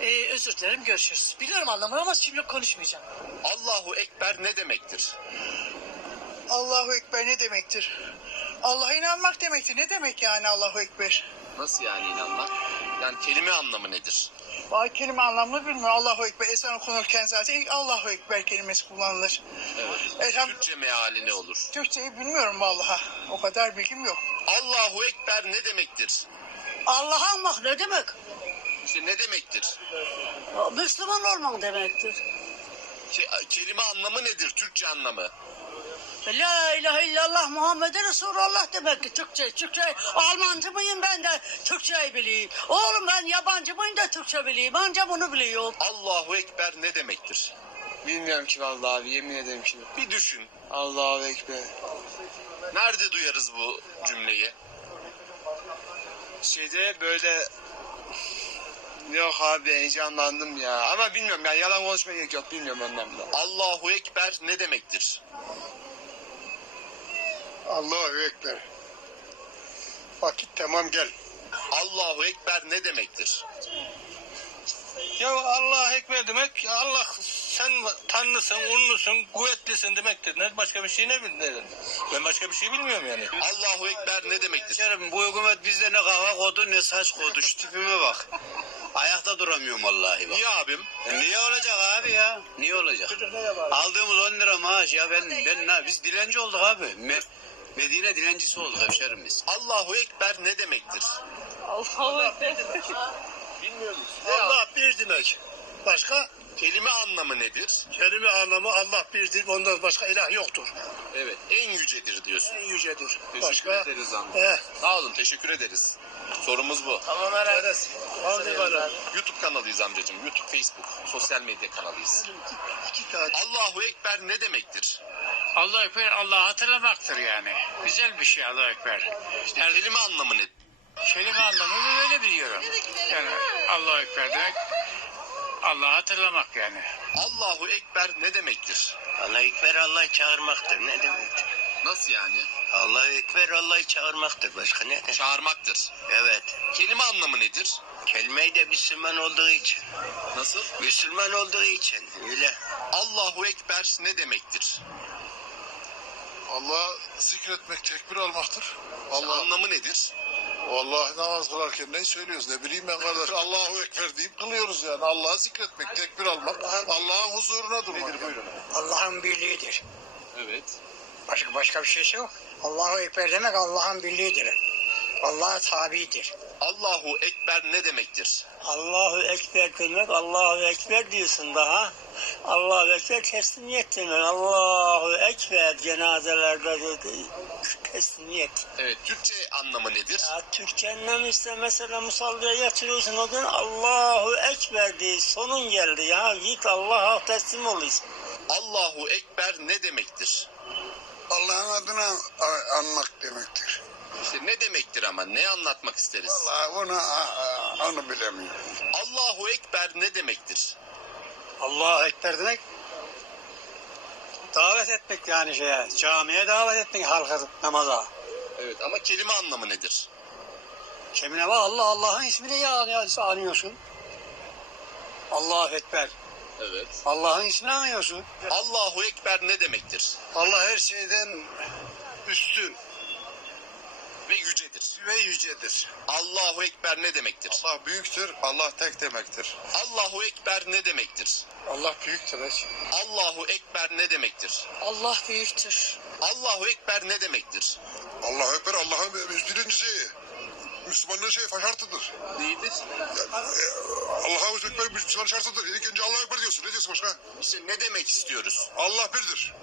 Ee, özür dilerim görüşürüz. Biliyorum anlamını ama şimdi konuşmayacağım. Allahu Ekber ne demektir? Allahu Ekber ne demektir? Allah'a inanmak demektir. Ne demek yani Allahu Ekber? Nasıl yani inanmak? Yani kelime anlamı nedir? Vay kelime anlamını bilmiyorum. Allahu Ekber ezan okunurken zaten ilk Allahu Ekber kelimesi kullanılır. Evet. Elham Türkçe meali ne olur? Türkçeyi bilmiyorum vallahi. O kadar bilgim yok. Allahu Ekber ne demektir? Allah'a anmak ne demek? İşte ne demektir? Müslüman olmak demektir. Şey, kelime anlamı nedir? Türkçe anlamı. La ilahe illallah Muhammed Resulullah demek ki Türkçe. Türkçe Almancı mıyım ben de Türkçeyi bileyim. Oğlum ben yabancı mıyım da Türkçe bileyim. Anca bunu biliyorum. Allahu Ekber ne demektir? Bilmiyorum ki vallahi abi yemin ederim ki. Bir düşün. Allahu Ekber. Nerede duyarız bu cümleyi? Şeyde böyle Yok abi heyecanlandım ya. Ama bilmiyorum ya yalan konuşmaya gerek yok. Bilmiyorum anlamda. Allahu Ekber ne demektir? Allahu Ekber. Vakit tamam gel. Allahu Ekber ne demektir? Ya Allah ekber demek Allah sen tanrısın, unlusun, kuvvetlisin demektir. Ne başka bir şey ne bilmiyorum. Ben başka bir şey bilmiyorum yani. Allahu Ekber ne demektir? Kerem bu hükümet bizde ne kafa kodu ne saç kodu. Şu tipime bak. Ayakta duramıyorum vallahi bak. Niye abim? E niye olacak abi ya? Niye olacak? Aldığımız 10 lira maaş ya ben ben ne biz dilenci olduk abi. Me- Medine dilencisi olduk hemşerim biz. Allahu Ekber ne demektir? Allahu Ekber. Allah bir demek. Başka Kelime anlamı nedir? kelime anlamı Allah birdir. Ondan başka ilah yoktur. Evet. En yücedir diyorsun. En yücedir. Teşekkür Başka ederiz amca. eh, Sağ olun teşekkür ederiz. Sorumuz bu. evet. Hadi bana. YouTube kanalıyız amcacığım. YouTube, Facebook, sosyal medya kanalıyız. İki tane. Allahu Ekber ne demektir? Allah Ekber Allah'ı hatırlamaktır yani. Güzel bir şey Allah Ekber. İşte Her kelime anlamı ne? kelime anlamını böyle biliyorum. Yani Allah Ekber demek Allah'ı hatırlamak yani. Allahu Ekber ne demektir? Allah ekber Allah'ı çağırmaktır. Ne demektir? Nasıl yani? Allah ekber Allah'ı çağırmaktır. Başka ne? de? Çağırmaktır. Evet. Kelime anlamı nedir? Kelimeyi de Müslüman olduğu için. Nasıl? Müslüman olduğu için. Öyle. Allahu Ekber ne demektir? Allah zikretmek, tekbir almaktır. Allah Allah anlamı nedir? Vallahi namaz kılarken ne söylüyoruz ne bileyim ben kardeş. Allahu Ekber deyip kılıyoruz yani. Allah'ı zikretmek, tekbir almak, Allah'ın huzuruna durmak. Nedir buyurun. Allah'ın birliğidir. Evet. Başka başka bir şeysi yok. Allahu Ekber demek Allah'ın birliğidir. Allah'a tabidir. Allahu Ekber ne demektir? Allahu Ekber demek Allahu Ekber diyorsun daha. Allahu Ekber teslimiyet demek. Allahu Ekber cenazelerde dedi. Teslimiyet. Evet. Türkçe anlamı nedir? Ya Türkçenin işte mesela musallıya yatırıyorsun o gün Allahu Ekber diye sonun geldi ya. Git Allah'a teslim oluyorsun. Allahu Ekber ne demektir? Allah'ın adına anmak demektir. İşte ne demektir ama ne anlatmak isteriz? Vallahi onu, onu bilemiyorum. Allahu Ekber ne demektir? Allahu Ekber demek davet etmek yani şeye, camiye davet etmek halkı namaza. Evet ama kelime anlamı nedir? Şemine bak Allah Allah'ın ismini ya anıyorsun. Allahu Ekber. Evet. Allah'ın ismini anıyorsun. Allahu Ekber ne demektir? Allah her şeyden üstün Ve yücedir. ve yücedir. Allahu Ekber ne demektir? Allah büyüktür, Allah tek demektir. Allahu Ekber ne demektir? Allah büyüktür. Allahu Ekber ne demektir? Allah büyüktür. Allahu Ekber ne demektir? Allah Ekber Allah'ın birincisi. Müslümanlığın şey şartıdır. Neydir? Allah'a Ekber Müslüman şartıdır. İlk önce Allah Ekber diyorsun. Ne diyorsun başka? İşte ne demek istiyoruz? Allah birdir.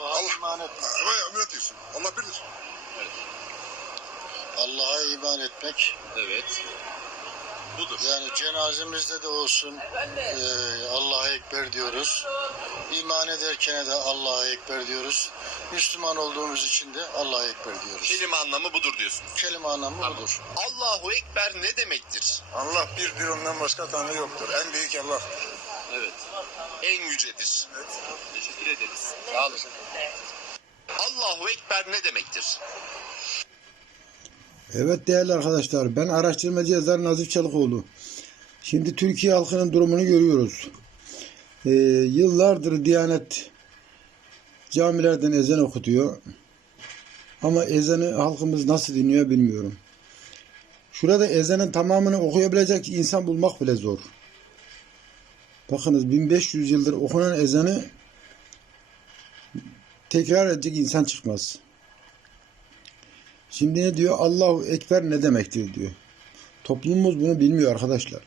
Allah'a iman et. Ve emanet diyorsun. Allah birdir. Allah'a iman etmek Evet. Budur. yani cenazemizde de olsun eee Allah'a ekber diyoruz. İman ederken de Allah'a ekber diyoruz. Müslüman olduğumuz için de Allah'a ekber diyoruz. Kelime anlamı budur diyorsunuz. Kelime anlamı budur. Allahu Ekber ne demektir? Allah birdir ondan başka tanrı yoktur. En büyük Allah. Evet. En yücedir. Teşekkür ederiz. Sağ olun. Allahu Ekber ne demektir? Evet değerli arkadaşlar, ben araştırmacı yazar Nazif Çalıkoğlu. Şimdi Türkiye halkının durumunu görüyoruz. Ee, yıllardır Diyanet camilerden ezan okutuyor. Ama ezanı halkımız nasıl dinliyor bilmiyorum. Şurada ezanın tamamını okuyabilecek insan bulmak bile zor. Bakınız 1500 yıldır okunan ezanı tekrar edecek insan çıkmaz. Şimdi ne diyor? Allahu Ekber ne demektir diyor. Toplumumuz bunu bilmiyor arkadaşlar.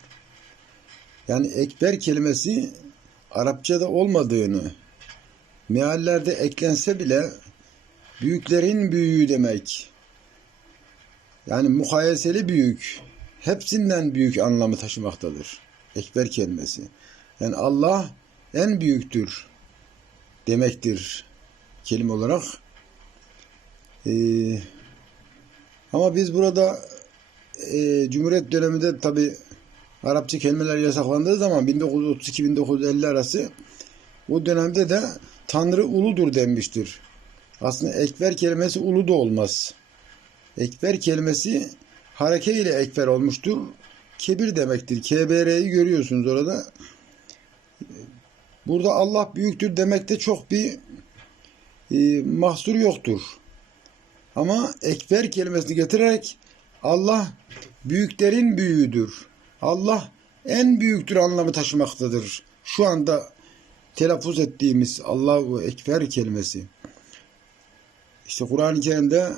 Yani ekber kelimesi Arapçada olmadığını, meallerde eklense bile büyüklerin büyüğü demek. Yani mukayeseli büyük, hepsinden büyük anlamı taşımaktadır. Ekber kelimesi. Yani Allah en büyüktür demektir kelime olarak. Ee, ama biz burada e, Cumhuriyet döneminde tabi Arapça kelimeler yasaklandığı zaman 1932-1950 arası o dönemde de Tanrı uludur denmiştir. Aslında ekber kelimesi ulu da olmaz. Ekber kelimesi hareke ile ekber olmuştur. Kebir demektir. KBR'yi görüyorsunuz orada. Burada Allah büyüktür demekte çok bir e, mahsur yoktur. Ama ekber kelimesini getirerek Allah büyüklerin büyüğüdür. Allah en büyüktür anlamı taşımaktadır. Şu anda telaffuz ettiğimiz Allahu Ekber kelimesi. İşte Kur'an-ı Kerim'de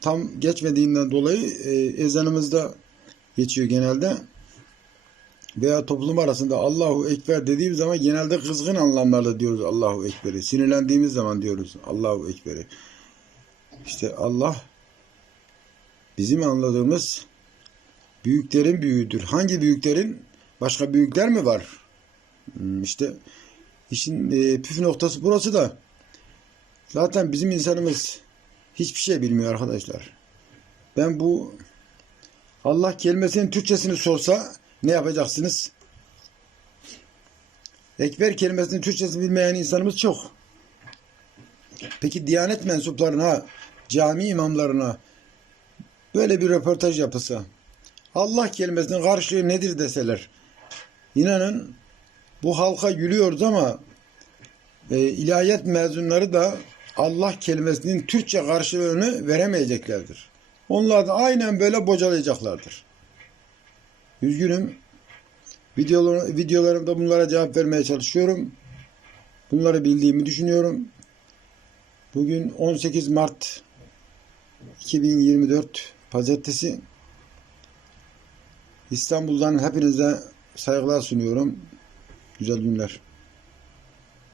tam geçmediğinden dolayı e, ezanımızda geçiyor genelde. Veya toplum arasında Allahu Ekber dediğim zaman genelde kızgın anlamlarda diyoruz Allahu Ekber'i. Sinirlendiğimiz zaman diyoruz Allahu Ekber'i. İşte Allah bizim anladığımız büyüklerin büyüğüdür. Hangi büyüklerin? Başka büyükler mi var? Hmm, İşte işin e, püf noktası burası da. Zaten bizim insanımız hiçbir şey bilmiyor arkadaşlar. Ben bu Allah kelimesinin Türkçesini sorsa ne yapacaksınız? Ekber kelimesinin Türkçesini bilmeyen insanımız çok. Peki Diyanet mensuplarına, cami imamlarına böyle bir röportaj yapılsa, Allah kelimesinin karşılığı nedir deseler, inanın bu halka gülüyoruz ama e, ilahiyat mezunları da Allah kelimesinin Türkçe karşılığını veremeyeceklerdir. Onlar da aynen böyle bocalayacaklardır. Üzgünüm. Videolar, videolarımda bunlara cevap vermeye çalışıyorum. Bunları bildiğimi düşünüyorum. Bugün 18 Mart 2024 Pazartesi. İstanbul'dan hepinize saygılar sunuyorum. Güzel günler.